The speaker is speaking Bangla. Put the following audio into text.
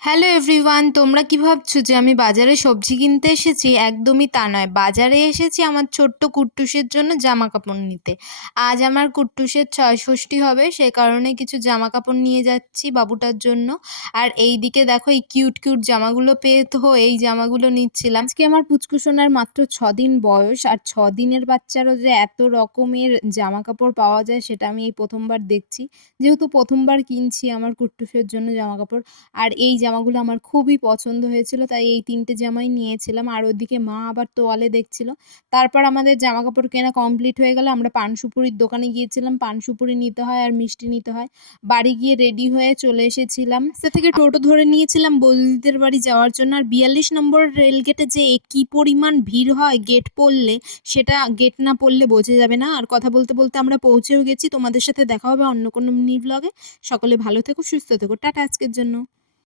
হ্যালো এভরিওয়ান, তোমরা কি ভাবছো যে আমি বাজারে সবজি কিনতে এসেছি? একদমই তা নয়। বাজারে এসেছি আমার ছোট্ট কুট্টুসের জন্য জামা কাপড় নিতে। আজ আমার কুট্টুসের ছয়ষষ্ঠী হবে, সে কারণে কিছু জামা কাপড় নিয়ে যাচ্ছি বাবুটার জন্য। আর এই দিকে দেখো এই কিউট কিউট জামাগুলো পেয়ে তো এই জামাগুলো নিচ্ছিলাম। আজকে আমার পুচকুসোনার মাত্র 6 দিন বয়স, আর 6 দিনের বাচ্চারও যে এত রকমের জামা কাপড় পাওয়া যায় সেটা আমি এই প্রথমবার দেখছি। যেহেতু প্রথমবার কিনছি আমার কুট্টুসের জন্য জামা কাপড়, আর এই জামাগুলো আমার খুবই পছন্দ হয়েছিল, তাই এই ৩ টে জামাই নিয়েছিলাম। আর ওদিকে মা আবার তোয়ালে দেখছিল। তারপর আমাদের জামাকাপড় কেনা কমপ্লিট হয়ে গেলে আমরা পান সুপুরির দোকানে গিয়েছিলাম। পান সুপুরি নিতে হয় আর মিষ্টি নিতে হয়। বাড়ি গিয়ে রেডি হয়ে চলে এসেছিলাম। রাস্তা থেকে টোটো ধরে নিয়েছিলাম বৌদিদের বাড়ি যাওয়ার জন্য। আর ৪২ নম্বর রেলগেটে যে কি পরিমাণ ভিড় হয় গেট পড়লে, সেটা গেট না পড়লে বোঝা যাবে না। আর কথা বলতে বলতে আমরা পৌঁছেও গেছি। তোমাদের সাথে দেখা হবে অন্য কোনো মিনি ব্লগে। সকলে ভালো থেকো, সুস্থ থেকো। টাটা আজকের জন্য।